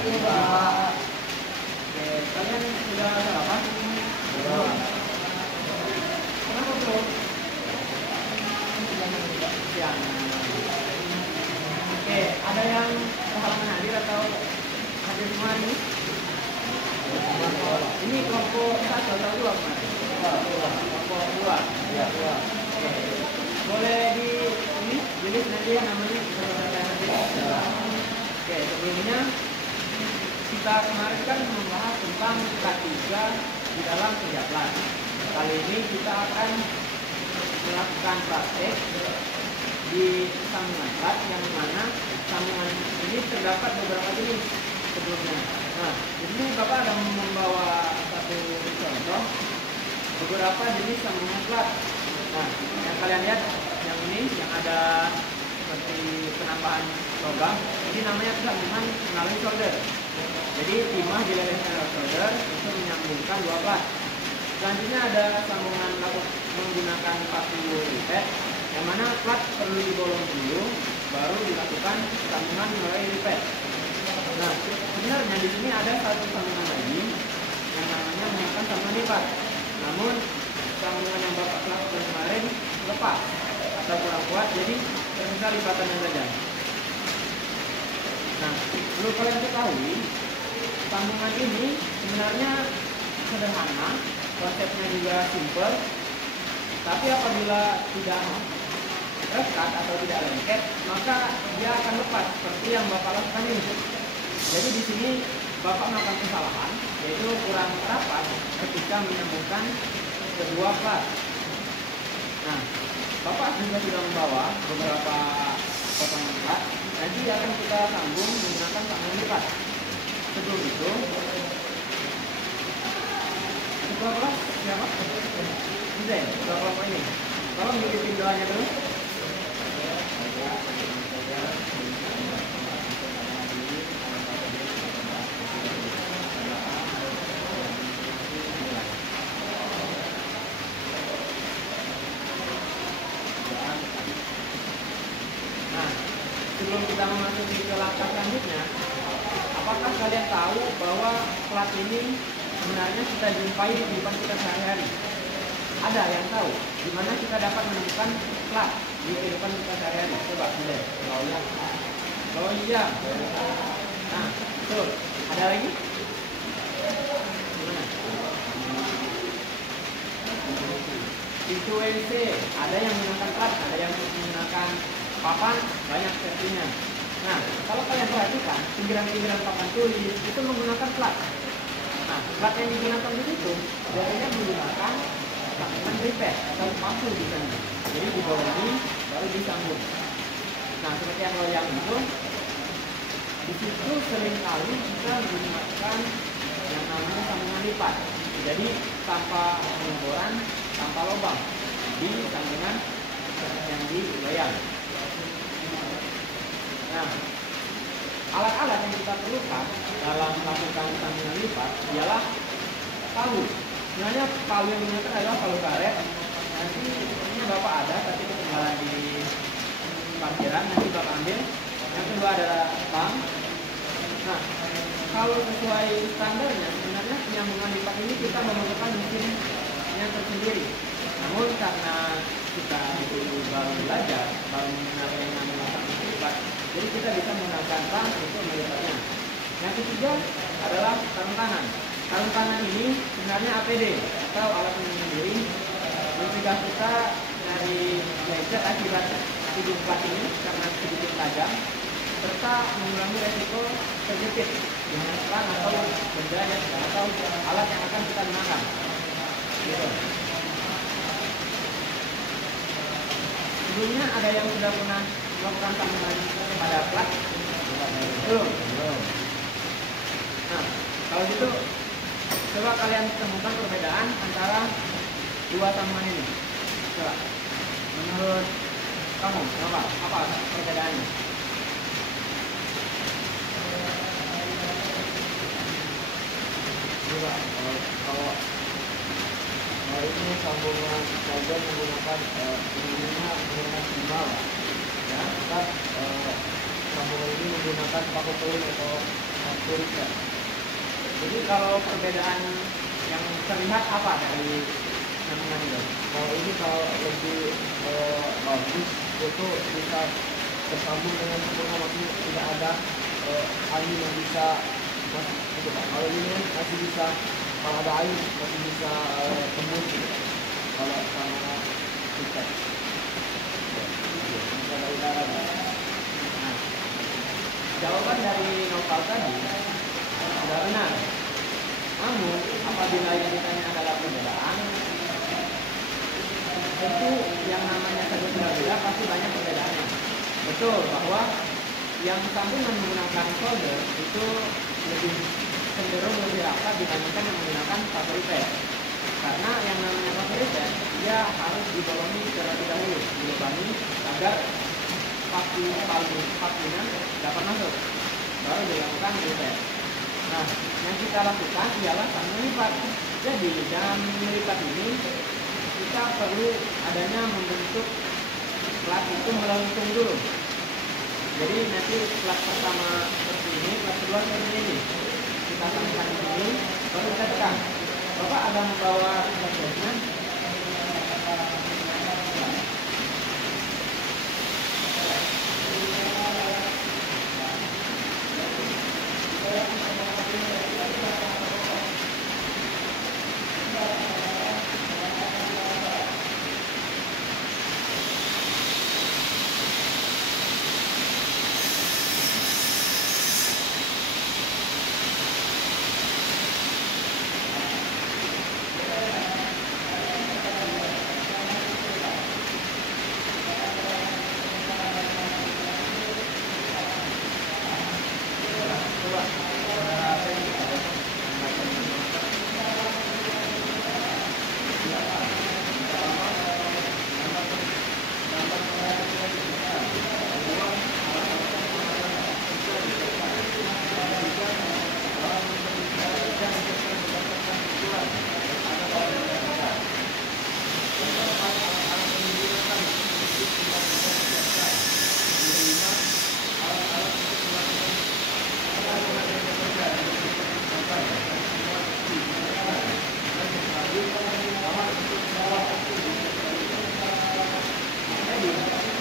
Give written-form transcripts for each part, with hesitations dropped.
pagi Pak. Oke, kalian sudah sarapan? Belum. Kenapa belum? Siang. Oke, ada yang kehalangan hadir atau hadir semua ini? Ini kelompok 1 atau 2 kemarin? Kelompok 2. Iya, 2. Oke. Boleh ditulis nanti ya namanya nanti. Oke, sebelumnya kita kemarin kan membahas tentang ketiga di dalam kerja kelas. Kali ini kita akan melakukan praktek di sambungan plat yang mana sambungan ini terdapat beberapa jenis sebelumnya. Nah, ini Bapak ada membawa satu contoh beberapa jenis sambungan plat. Nah, yang kalian lihat yang ini yang ada seperti penambahan logam, ini namanya sambungan melalui solder. Jadi timah dilelehkan lewat solder untuk menyambungkan dua plat. Selanjutnya ada sambungan menggunakan paku ripet, yang mana plat perlu dibolong dulu, baru dilakukan sambungan melalui ripet. Nah, sebenarnya di sini ada satu sambungan lagi yang namanya menggunakan sambungan lipat. Namun sambungan yang Bapak lakukan kemarin lepas atau kurang kuat, jadi tersisa lipatannya saja. Nah, perlu kalian ketahui, sambungan ini sebenarnya sederhana, konsepnya juga simple, tapi apabila tidak rekat atau tidak lengket, maka dia akan lepas seperti yang Bapak lakukan ini. Jadi di sini Bapak melakukan kesalahan, yaitu kurang rapat ketika menyambungkan kedua plat. Nah, Bapak juga sudah membawa beberapa potongan plat. Nanti akan kita sambung menggunakan sambungan lipat. Sebelum itu, ketua kelas siapa? Zain, ketua kelompok ini. Tolong dikirim doanya dulu. Sebelum kita memasuki ke langkah selanjutnya, apakah kalian tahu bahwa plat ini sebenarnya kita jumpai di kehidupan kita sehari-hari? Ada yang tahu di mana kita dapat menemukan plat di kehidupan kita sehari-hari? Coba lihat. Oh iya. Nah, tuh. Ada lagi? Gimana? Pintu WC, ada yang menggunakan plat, ada yang menggunakan papan, banyak versinya. Nah, kalau kalian perhatikan, pinggiran-pinggiran papan tulis itu menggunakan plat. Nah, plat yang digunakan di situ biasanya menggunakan sambungan ripet atau paku di sana. Jadi dibolongi baru disambung. Nah, seperti yang loyang itu, di situ seringkali kita menggunakan yang namanya sambungan lipat. Jadi tanpa pengeboran, tanpa lubang di sambungan yang di loyang. Nah, alat-alat yang kita perlukan dalam melakukan sambungan lipat ialah palu. Sebenarnya palu yang digunakan adalah palu karet. Nanti ini Bapak ada, tapi ketinggalan di parkiran, nanti Bapak ambil. Yang kedua adalah tang. Nah, kalau sesuai standarnya, sebenarnya penyambungan lipat ini kita memerlukan mesin yang tersendiri. Namun karena kita baru belajar, baru mengenal yang namanya sambungan lipat, jadi kita bisa menggunakan tang untuk melipatnya. Yang ketiga adalah sarung tangan. Sarung tangan ini sebenarnya APD atau alat pelindung diri, mencegah kita dari lecet akibat hidung plat ini karena sedikit tajam, serta mengurangi resiko terjepit dengan serang atau benda yang atau alat yang akan kita gunakan. Gitu. Sebelumnya ada yang sudah pernah melakukan sambungan pada plat? Belum. Nah, kalau gitu coba kalian temukan perbedaan antara dua sambungan ini. Coba. Menurut kamu, apa perbedaannya? Coba, kalau ini sambungan solder menggunakan menggunakan timbal, ya. Kita sambungan ini menggunakan paku peling atau paku repair. Jadi kalau perbedaan yang terlihat apa dari yang ini? Kalau ini kalau lebih bagus itu bisa tersambung dengan sempurna, maksudnya tidak ada angin yang bisa masuk gitu Pak. Kalau ini kan masih bisa, kalau ada air masih bisa tembus gitu Pak. Kalau sama kita bisa ada udara Pak. Nah, jawaban dari Noval tadi sudah benar. Namun apabila yang ditanya adalah perbedaan, tentu yang namanya satu beda pasti banyak perbedaannya. Betul bahwa yang sambungan menggunakan solder itu lebih cenderung lebih rapat dibandingkan yang menggunakan paper repair. Karena yang namanya paper repair dia harus dibolongi terlebih dahulu, dilubangi agar pakinan dapat masuk, baru dilakukan repair. Nah, yang kita lakukan ialah saling melipat. Jadi dalam melipat ini kita perlu adanya membentuk plat itu melengkung dulu. Jadi nanti plat pertama seperti ini, plat kedua seperti ini. Kita sambungkan di sini, baru kita tekan. Bapak ada membawa gasnya?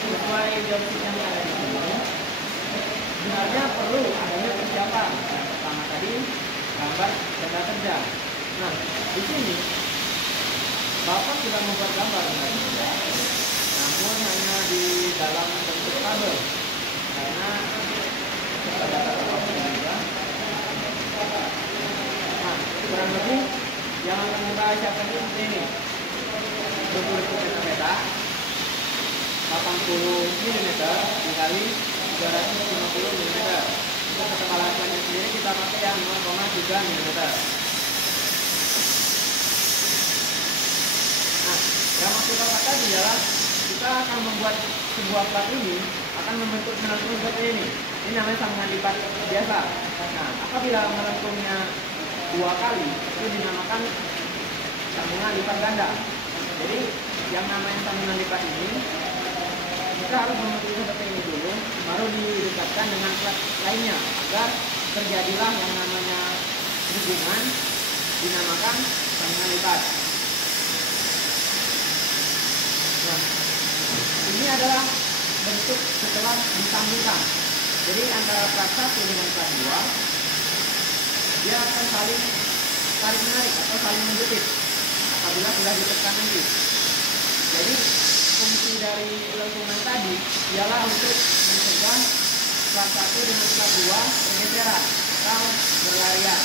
Sesuai jobs yang ada di sini, sebenarnya perlu adanya persiapan. Yang pertama tadi gambar tanda kerja. Nah, di sini Bapak sudah membuat gambar tanda kerja, namun hanya di dalam bentuk tabel karena ada kata juga. Nah, kurang lebih yang akan kita siapkan itu seperti ini: 20 cm, 80 mm dikali 250 mm. Untuk ketebalan plannya sendiri kita pakai yang 0,3 mm. Nah, yang maksud Bapak tadi adalah kita akan membuat sebuah plat ini akan membentuk melengkung seperti ini. Ini namanya sambungan lipat biasa. Nah, apabila melengkungnya 2 kali itu dinamakan sambungan lipat ganda. Jadi yang namanya sambungan lipat ini kita harus membentuk seperti ini dulu, baru dilipatkan dengan plat lainnya agar terjadilah yang namanya hubungan dinamakan sambungan lipat. Nah, ini adalah bentuk setelah disambungkan. Jadi antara plat 1 dengan plat 2 dia akan saling tarik menarik atau saling menjepit apabila sudah ditekan nanti. Jadi fungsi dari lengkungan tadi ialah untuk mencegah plat 1 dengan plat 2 bergeseran atau berlarian.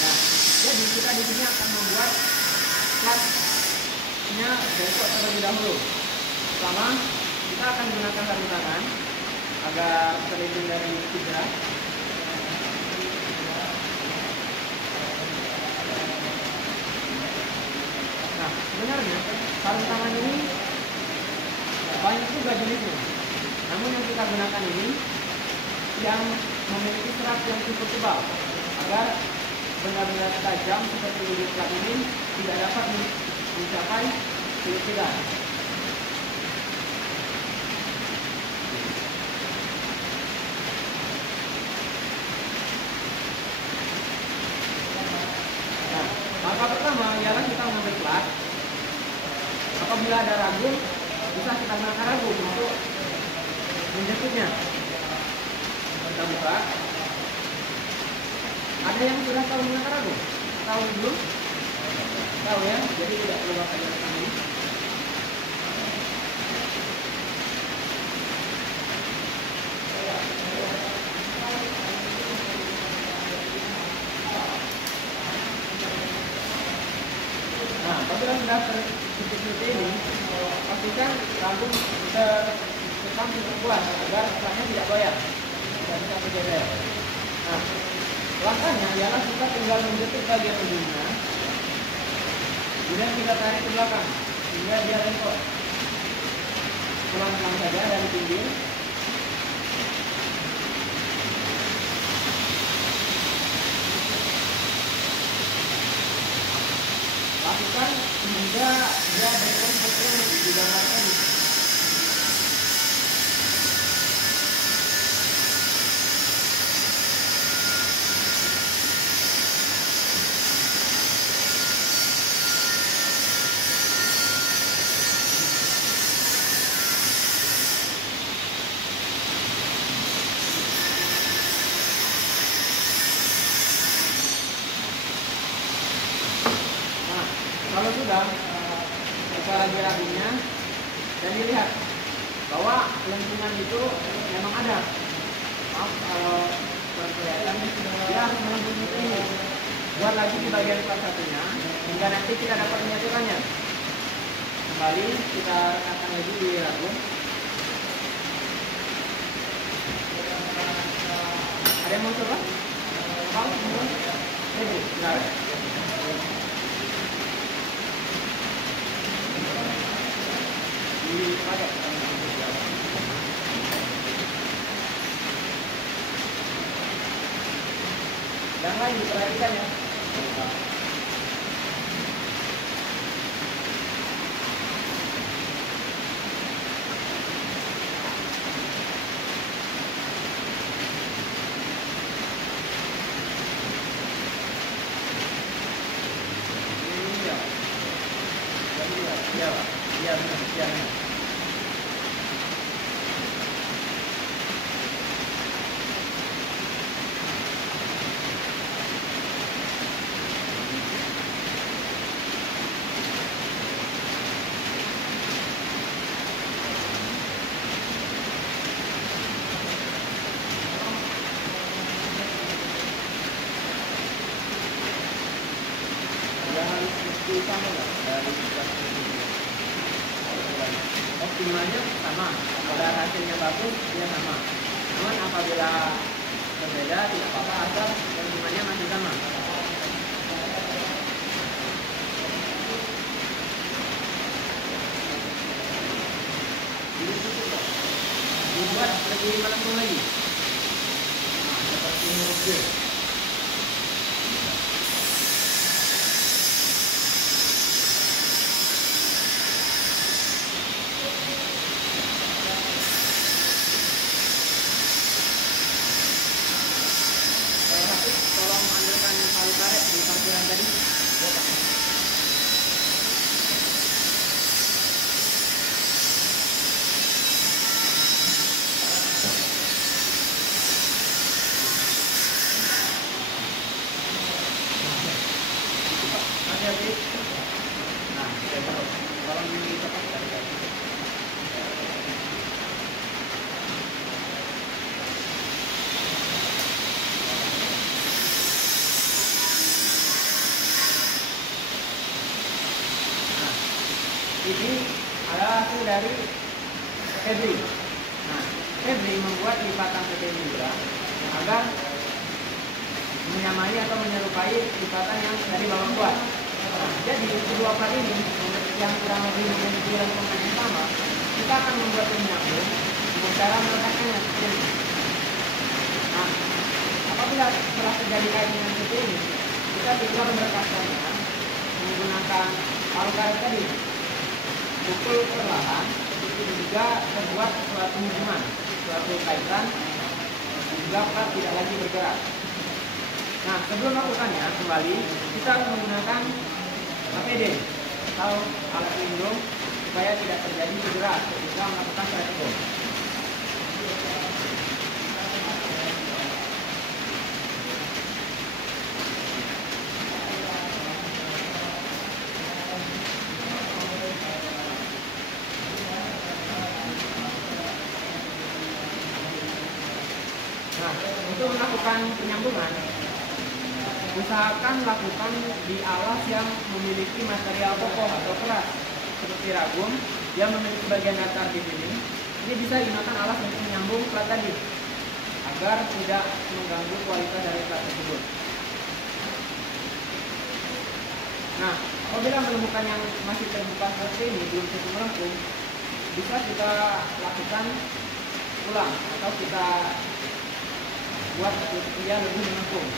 Nah, jadi kita di sini akan membuat platnya besok terlebih dahulu. Pertama, kita akan menggunakan sarung tangan agar terlindung dari cedera. Nah, sebenarnya sarung tangan ini banyak juga jenisnya. Namun yang kita gunakan ini yang memiliki serat yang cukup tebal agar benda-benda tajam seperti ujung plat ini tidak dapat mencapai kulit kita. dekat. Apabila ada ragum, bisa kita gunakan ragum untuk menjepitnya. Kita buka. Ada yang sudah tahu menggunakan ragum? Tahu belum? Tahu ya, jadi tidak perlu Bapak jelaskan ini. Nah, apabila sudah seperti ini, pastikan ragum terkekang cukup kuat agar kerannya tidak goyang dan bisa bergeser. Nah, langkahnya ialah kita tinggal menjepit bagian ujungnya, kemudian kita tarik ke belakang hingga dia lengkot. Pelan-pelan saja dari pinggir. Lakukan hingga dia lengkot seperti yang digambar tadi. Kalau sudah kita lagi ragumnya dan dilihat bahwa lentungan itu memang ada. Maaf kalau kelihatan dia harus melengkung seperti ini. Buat lagi di bagian part satunya hingga nanti kita dapat menyatukannya. Kembali kita rekatkan lagi di ragum. Ada yang mau coba? Kalau belum, silakan. Dipakai. Yang lain diperhatikan ya. Iya, benar. Harus mesti sama nggak dari optimalnya sama, pada hasilnya bagus dia sama. Namun apabila berbeda tidak apa-apa asal optimalnya masih sama. Ini cukup kok. Dibuat lebih melengkung lagi. Nah, seperti huruf G. Tolong ambilkan palu karet di parkiran tadi. Hati-hati. Nah, tolong ini cepat sekali. Ini adalah hasil dari Febri. Nah, Febri membuat lipatan seperti juga agar menyamai atau menyerupai lipatan yang dari bawah buat. Nah, jadi kedua part ini yang kurang lebih memiliki lengkungan yang sama, kita akan membuat penyambung dengan cara melekatkannya seperti ini. Nah, apabila setelah terjadi kaitnya seperti ini, kita tinggal melekatkannya menggunakan palu karet tadi. Pukul perlahan, itu juga terbuat suatu hubungan, suatu kaitan, sehingga part tidak lagi bergerak. Nah, sebelum melakukannya, kembali kita harus menggunakan APD. atau alat pelindung supaya tidak terjadi cedera ketika melakukan praktikum. Nah, untuk melakukan penyambungan, usahakan lakukan di alas yang memiliki material kokoh atau keras seperti ragum yang memiliki bagian datar di sini. Ini bisa digunakan alas untuk menyambung plat tadi agar tidak mengganggu kualitas dari plat tersebut. Nah, apabila menemukan yang masih terbuka seperti ini belum cukup melengkung, bisa kita lakukan ulang atau kita buat dia lebih melengkung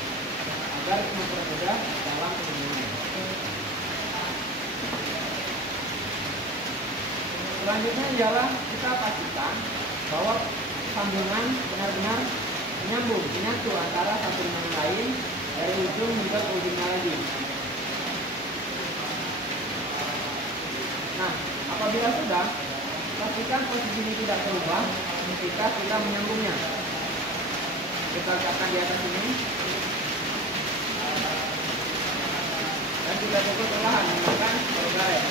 agar mempermudah dalam penyambungan. Selanjutnya ialah kita pastikan bahwa sambungan benar-benar menyatu antara satu dengan yang lain dari ujung hingga ke ujungnya lagi. Nah, apabila sudah, pastikan posisi ini tidak berubah ketika kita menyambungnya. Kita letakkan di atas ini dan kita pukul perlahan menggunakan garet.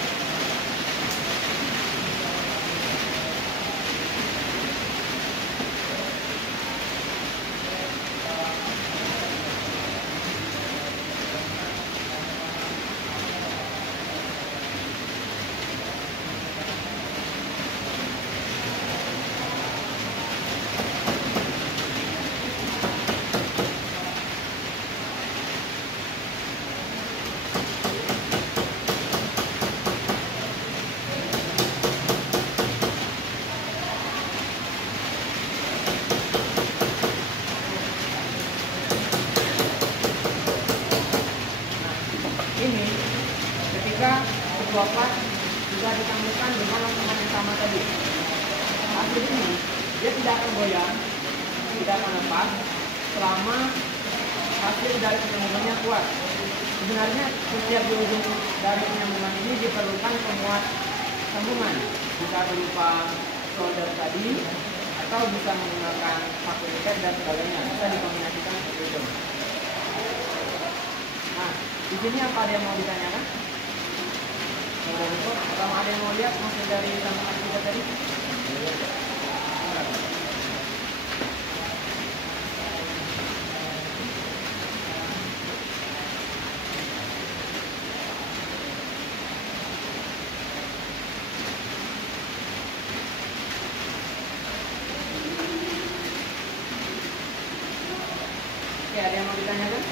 Ini ketika sebuah plat sudah disambungkan dengan langsungan yang sama tadi, hasil ini dia tidak akan goyang, tidak akan lepas selama hasil dari penyambungannya kuat. Sebenarnya setiap di ujung dari penyambungan ini diperlukan penguat sambungan, bisa berupa solder tadi atau bisa menggunakan paku ikat dan sebagainya, bisa dikombinasikan seperti itu. Nah, di sini apa ada yang mau ditanyakan? Kalau ada yang mau lihat hasil dari sambungan kita tadi? Oke, ada yang mau ditanyakan?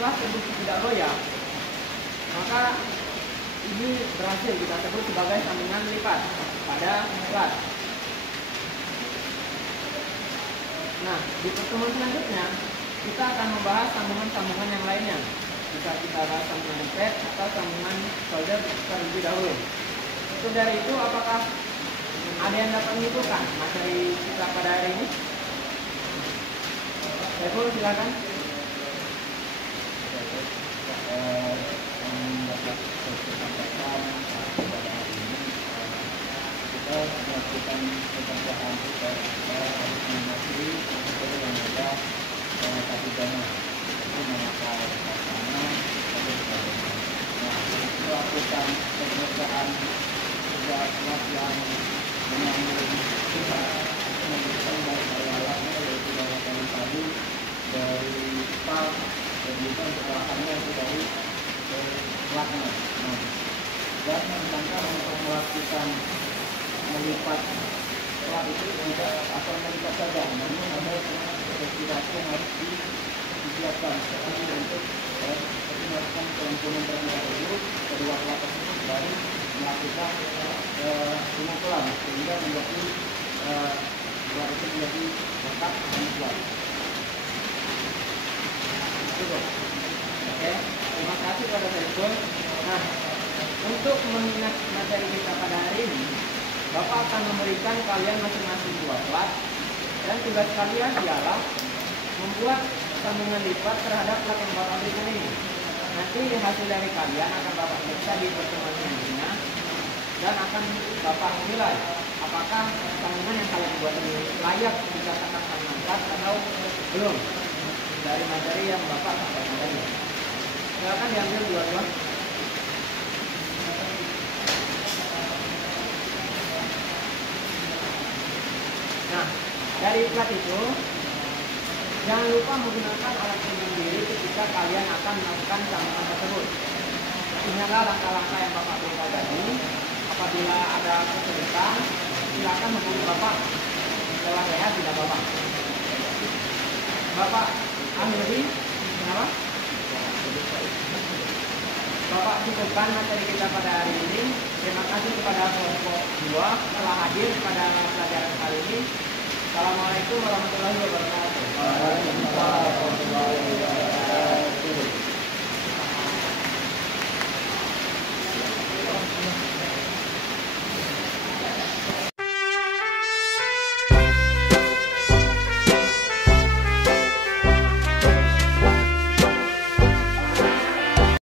Setelah terbukti tidak goyang, maka ini berhasil kita sebut sebagai sambungan lipat pada plat. Nah, di pertemuan selanjutnya kita akan membahas sambungan-sambungan yang lainnya. Bisa kita bahas sambungan pet atau sambungan solder terlebih dahulu. Untuk dari itu, apakah ada yang dapat menyimpulkan materi kita pada hari ini? Saiful, silakan. Kita melakukan pekerjaan kita harus mematuhi sesuai yang ada satu dana itu memakai sana atau sebagainya. Nah, melakukan pekerjaan tugas yang menyambung kita menunjukkan dari alatnya yaitu dari tadi dari part dan juga peralatannya itu dari platnya. Nah, dan sedangkan untuk melakukan melipat plat itu tidak asal melipat saja, namun ada spesifikasi yang harus disiapkan seperti untuk melakukan pelengkungan terlebih dahulu kedua plat tersebut baru melakukan pemukulan sehingga menjadi plat itu menjadi lengkap dan kuat. Cukup. Oke, terima kasih kepada Saiful. Nah, untuk mengingat materi kita pada hari ini, Bapak akan memberikan kalian masing-masing 2 plat, dan tugas kalian ialah membuat sambungan lipat terhadap plat yang Bapak berikan ini. Nanti hasil dari kalian akan Bapak periksa di pertemuan selanjutnya dan akan Bapak menilai apakah sambungan yang kalian buat ini layak dikatakan sambungan plat atau belum dari materi yang Bapak sampaikan tadi. Silakan diambil dua-dua. Nah, dari plat itu jangan lupa menggunakan alat pelindung diri ketika kalian akan melakukan sambungan tersebut. Ingatlah langkah-langkah yang Bapak berikan tadi. Apabila ada kesulitan, silakan hubungi Bapak lewat WA tidak Bapak. Bapak Amiri, kenapa? Bapak cukupkan materi kita pada hari ini. Terima kasih kepada kelompok 2 telah hadir pada pelajaran kali ini. Assalamualaikum warahmatullahi wabarakatuh.